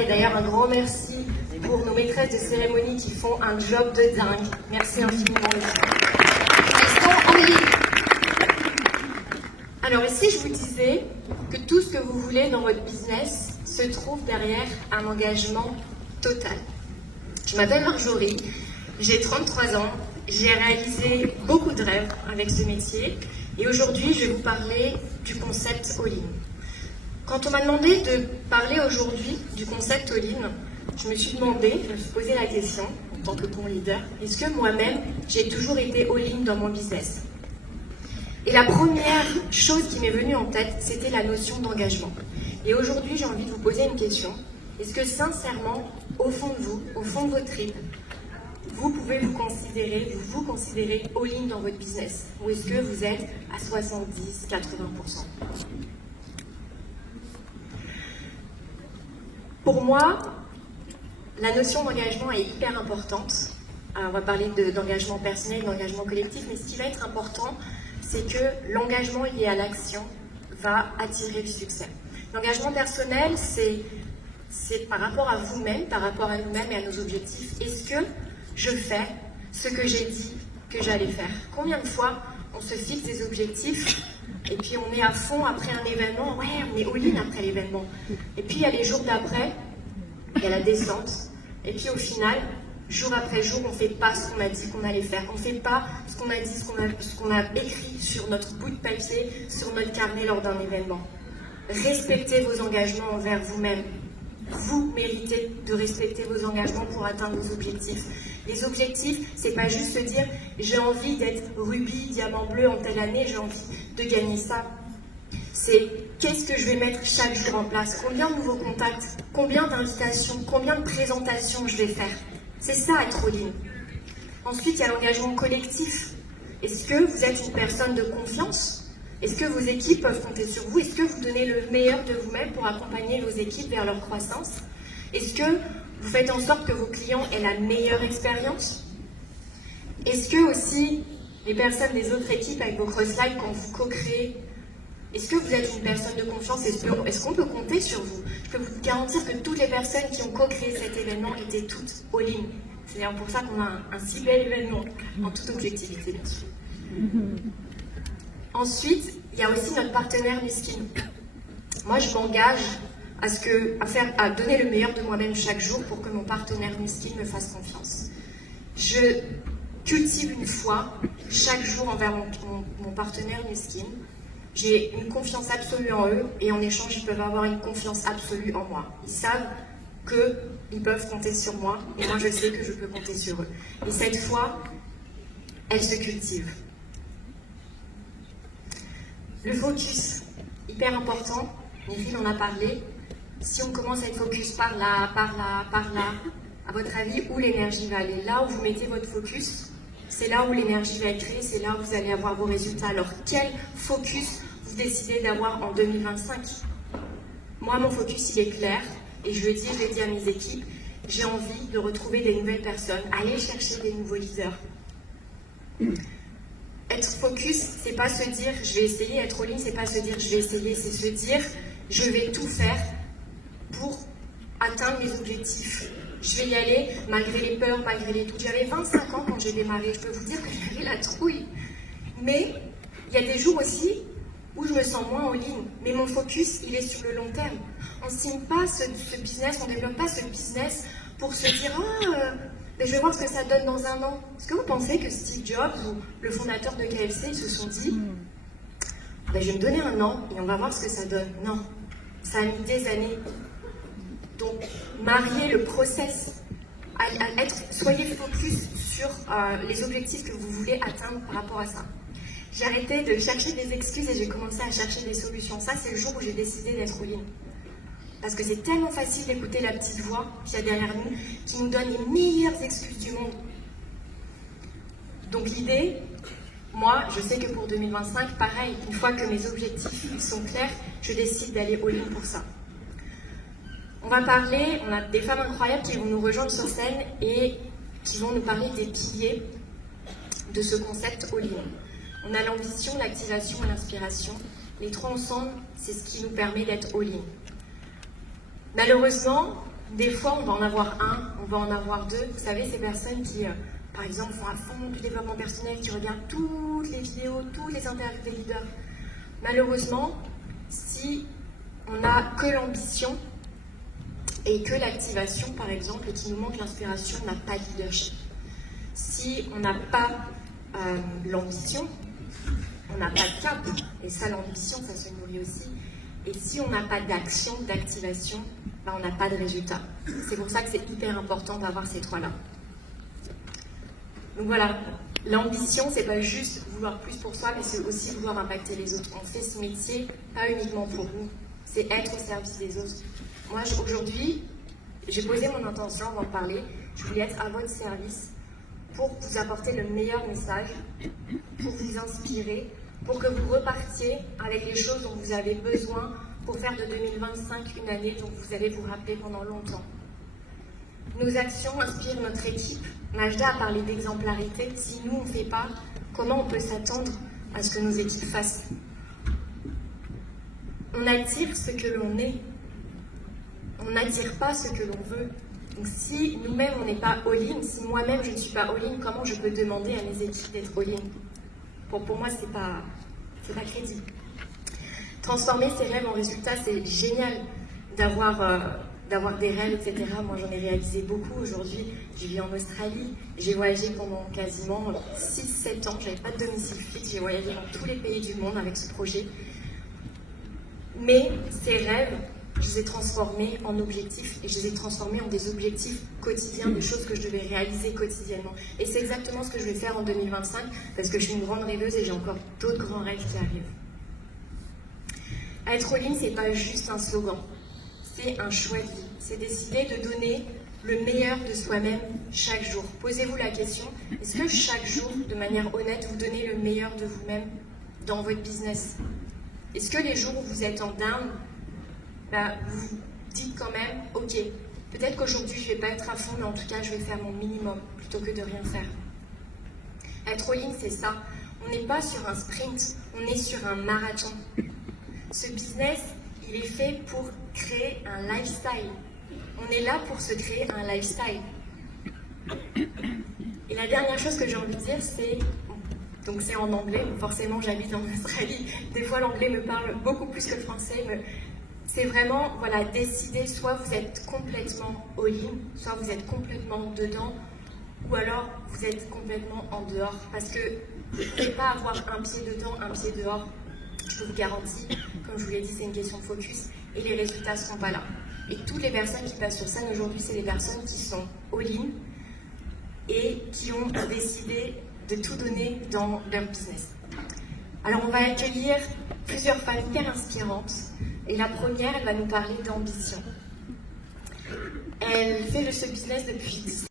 Et d'ailleurs, un grand merci pour nos maîtresses de cérémonie qui font un job de dingue. Merci infiniment. Elles sont en ligne. Alors, et si je vous disais que tout ce que vous voulez dans votre business se trouve derrière un engagement total? Je m'appelle Marjorie, j'ai 33 ans, j'ai réalisé beaucoup de rêves avec ce métier et aujourd'hui, je vais vous parler du concept all-in. Quand on m'a demandé de parler aujourd'hui du concept all-in, je me suis posé la question, en tant que bon leader, est-ce que moi-même, j'ai toujours été all-in dans mon business? Et la première chose qui m'est venue en tête, c'était la notion d'engagement. Et aujourd'hui, j'ai envie de vous poser une question. Est-ce que sincèrement, au fond de vous, au fond de votre tripes, vous pouvez vous considérer all-in dans votre business? Ou est-ce que vous êtes à 70, 80%? Pour moi, la notion d'engagement est hyper importante. Alors, on va parler d'engagement personnel, d'engagement collectif, mais ce qui va être important, c'est que l'engagement lié à l'action va attirer le succès. L'engagement personnel, c'est par rapport à vous-même, par rapport à nous-mêmes et à nos objectifs. Est-ce que je fais ce que j'ai dit que j'allais faire? Combien de fois on se fixe des objectifs et puis on est à fond après un événement, ouais, on est all-in après l'événement. Et puis il y a les jours d'après, il y a la descente. Et puis au final, jour après jour, on ne fait pas ce qu'on a dit qu'on allait faire. On ne fait pas ce qu'on a dit, ce qu'on a écrit sur notre bout de papier, sur notre carnet lors d'un événement. Respectez vos engagements envers vous-même. Vous méritez de respecter vos engagements pour atteindre vos objectifs. Les objectifs, c'est pas juste se dire j'ai envie d'être rubis, diamant bleu en telle année, j'ai envie de gagner ça. C'est qu'est-ce que je vais mettre chaque jour en place? Combien de nouveaux contacts? Combien d'invitations? Combien de présentations je vais faire? C'est ça être all-in. Ensuite, il y a l'engagement collectif. Est-ce que vous êtes une personne de confiance? Est-ce que vos équipes peuvent compter sur vous? Est-ce que vous donnez le meilleur de vous-même pour accompagner vos équipes vers leur croissance? Est-ce que vous faites en sorte que vos clients aient la meilleure expérience? Est-ce que aussi les personnes des autres équipes avec vos cross-slides, quand vous co-créez, est-ce que vous êtes une personne de confiance? Est-ce qu'on peut compter sur vous? Je peux vous garantir que toutes les personnes qui ont co-créé cet événement étaient toutes all-in. C'est d'ailleurs pour ça qu'on a un si bel événement, en toute objectivité, bien sûr. Ensuite, il y a aussi notre partenaire Miskin. Moi, je m'engage à donner le meilleur de moi-même chaque jour pour que mon partenaire Miskin me fasse confiance. Je cultive une foi chaque jour envers mon partenaire Miskin. J'ai une confiance absolue en eux et en échange, ils peuvent avoir une confiance absolue en moi. Ils savent qu'ils peuvent compter sur moi et moi, je sais que je peux compter sur eux. Et cette foi, elle se cultive. Le focus, hyper important, Meryl en a parlé. Si on commence à être focus par là, à votre avis, où l'énergie va aller? Là où vous mettez votre focus, c'est là où l'énergie va être créée, c'est là où vous allez avoir vos résultats. Alors, quel focus vous décidez d'avoir en 2025? Moi, mon focus, il est clair, et je l'ai dit à mes équipes, j'ai envie de retrouver des nouvelles personnes, aller chercher des nouveaux leaders. Être focus, c'est pas se dire je vais essayer, être all-in, c'est pas se dire je vais essayer, c'est se dire je vais tout faire pour atteindre mes objectifs. Je vais y aller malgré les peurs, malgré les doutes. J'avais 25 ans quand j'ai démarré, je peux vous dire que j'avais la trouille. Mais il y a des jours aussi où je me sens moins all-in, mais mon focus, il est sur le long terme. On ne signe pas ce business, on ne développe pas ce business pour se dire mais je vais voir ce que ça donne dans un an. Est-ce que vous pensez que Steve Jobs ou le fondateur de KFC, ils se sont dit je vais me donner un an et on va voir ce que ça donne? Non, ça a mis des années. Donc, marier le process, soyez focus sur les objectifs que vous voulez atteindre par rapport à ça. J'ai arrêté de chercher des excuses et j'ai commencé à chercher des solutions. Ça, c'est le jour où j'ai décidé d'être all-in. Parce que c'est tellement facile d'écouter la petite voix qu'il y a derrière nous, qui nous donne les meilleures excuses du monde. Donc l'idée, moi, je sais que pour 2025, pareil, une fois que mes objectifs sont clairs, je décide d'aller all-in pour ça. On a des femmes incroyables qui vont nous rejoindre sur scène et qui vont nous parler des piliers de ce concept all-in. On a l'ambition, l'activation et l'inspiration. Les trois ensemble, c'est ce qui nous permet d'être all-in. Malheureusement, Des fois, on va en avoir un, on va en avoir deux. Vous savez, ces personnes qui, par exemple, font à fond du développement personnel, qui regardent toutes les vidéos, toutes les interviews des leaders. Malheureusement, si on n'a que l'ambition et que l'activation, par exemple, et qu'il nous manque l'inspiration, on n'a pas de leadership. Si on n'a pas l'ambition, on n'a pas de cap. Et ça, l'ambition, ça se nourrit aussi. Et si on n'a pas d'action, d'activation, ben, on n'a pas de résultat. C'est pour ça que c'est hyper important d'avoir ces trois-là. Donc voilà, l'ambition, c'est pas juste vouloir plus pour soi, mais c'est aussi vouloir impacter les autres. On fait ce métier pas uniquement pour nous, c'est être au service des autres. Moi, aujourd'hui, j'ai posé mon intention avant de parler. Je voulais être à votre service pour vous apporter le meilleur message, pour vous inspirer, pour que vous repartiez avec les choses dont vous avez besoin pour faire de 2025 une année dont vous allez vous rappeler pendant longtemps. Nos actions inspirent notre équipe. Majda a parlé d'exemplarité. Si nous, on ne fait pas, comment on peut s'attendre à ce que nos équipes fassent? On attire ce que l'on est. On n'attire pas ce que l'on veut. Donc si nous-mêmes, on n'est pas all-in, si moi-même, je ne suis pas all-in, comment je peux demander à mes équipes d'être all-in? Pour moi, c'est pas crédible. Transformer ses rêves en résultats, c'est génial d'avoir des rêves, etc. Moi, j'en ai réalisé beaucoup aujourd'hui. Je vis en Australie. J'ai voyagé pendant quasiment 6-7 ans. Je n'avais pas de domicile fixe. J'ai voyagé dans tous les pays du monde avec ce projet. Mais ces rêves, je les ai transformés en objectifs et je les ai transformés en des objectifs quotidiens, des choses que je devais réaliser quotidiennement. Et c'est exactement ce que je vais faire en 2025 parce que je suis une grande rêveuse et j'ai encore d'autres grands rêves qui arrivent. Être all-in, c'est pas juste un slogan, c'est un choix de vie. C'est décider de donner le meilleur de soi-même chaque jour. Posez-vous la question, est-ce que chaque jour, de manière honnête, vous donnez le meilleur de vous-même dans votre business? Est-ce que les jours où vous êtes en down, vous dites quand même, ok, peut-être qu'aujourd'hui je ne vais pas être à fond, mais en tout cas je vais faire mon minimum plutôt que de rien faire. Être all-in, c'est ça. On n'est pas sur un sprint, on est sur un marathon. Ce business, il est fait pour créer un lifestyle. On est là pour se créer un lifestyle. Et la dernière chose que j'ai envie de dire, donc c'est en anglais, forcément j'habite en Australie, des fois l'anglais me parle beaucoup plus que le français, mais c'est vraiment, voilà, décider, soit vous êtes complètement all-in, soit vous êtes complètement dedans, ou alors vous êtes complètement en dehors. Parce que vous ne pouvez pas avoir un pied dedans, un pied dehors. Je vous garantis, comme je vous l'ai dit, c'est une question de focus, et les résultats ne seront pas là. Et toutes les personnes qui passent sur scène aujourd'hui, c'est des personnes qui sont all-in et qui ont décidé de tout donner dans leur business. Alors on va accueillir plusieurs femmes hyper inspirantes. Et la première, elle va nous parler d'ambition. Elle fait ce business depuis